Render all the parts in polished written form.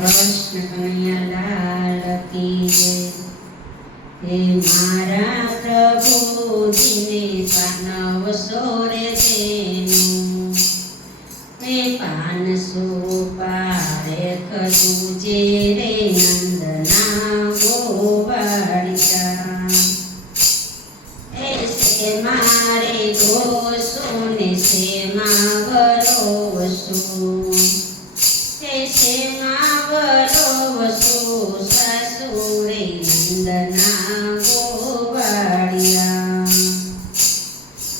કૃષ્ણ કનૈયાલાલ કી જય। હે મારા પ્રભુજીને પાનવસો રે તેનું, હે 500 પારે ખતુજે રે નંદના ગોવાળિયા। હે સે મારે દોષો ને સે માં ભરોસો, હે સે માં ભરોસો સાસુ રે નંદના ગોવાળિયા।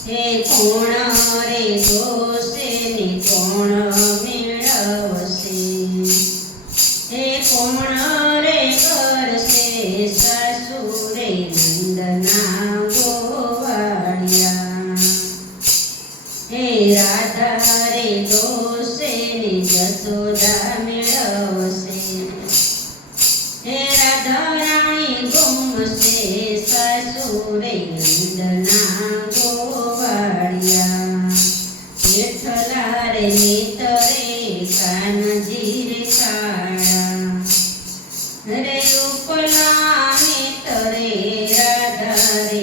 હે કોણ રે દોષે ને કોણ મેળવશે, હે કોણ રે કરશે સાસુ રે નંદના ગોવાળિયા। હે રાધા રે દોષે ને જશોદા મેળવશે, હે રાધા રાણી ગુમશે સાસુ રે નંદના ગોવાળિયા। જેઠલા રે નેતરે કાનજી રે કાળા, રે ઉપલા નેતરે રાધા રે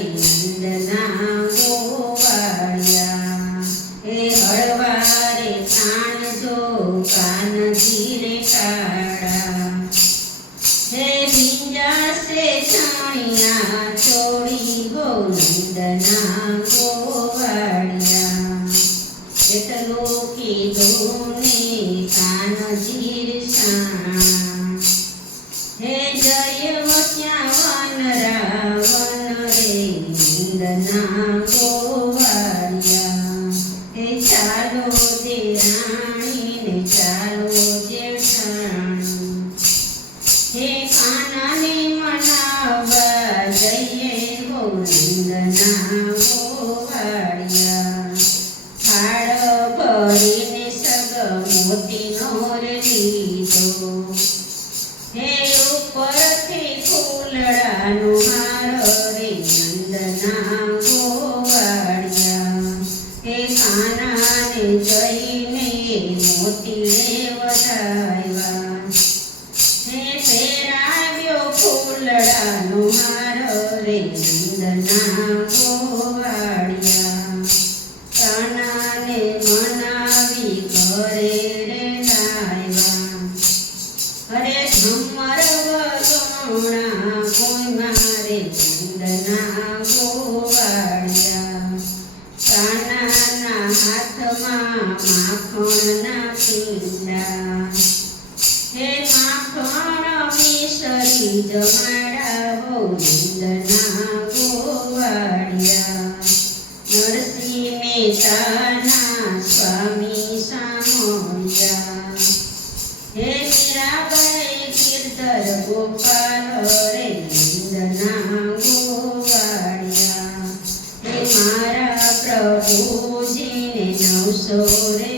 નંદના ગોવાળિયા। હે હળવા રે કાનજો કાનજી રે કાળા, હે ભીંજાશે છાણિયા ચોળી હો નંદના ગોવાળિયા। એટલું કીધું ને કાનજી રે શાણા, હે જય વસ્યા વન રાવણ રે નંદના ગોવાળિયા। હે ચાલો દેરાણી ને ચાલો જેઠાણી, હે કાનાને મનાવવા જઈએ હો નંદના ગોવાળિયા। થાળ ભરીને સગ મોતીનો રે લીધો, હે ઉપરથી ફૂલડાનો હાર રે નંદના ગોવાળિયા। હે કાનાને જઈને મોતી રે વધાવ્યા, હે ફેરાવ્યો ફૂલડાનો હાર રે નંદના ગોવાળિયા। કાનાને મનાવી ઘરે રે લાવ્યા, અરે ઝુમ્મર વગોણા કોઈ મારે નંદના ગોવાળિયા। કાનાના હાથમાં માખણના પીંડા, હે માખણ મિસરી જમાડાવો નંદના ગોવાળિયા। નરસિંહ મહેતાના સ્વામી સામળ્યા, હે મીરાબાઈ ગિરધર ગોપાલ રે નંદના ગોવાળિયા। હે મારા પ્રભુજીને 900 રે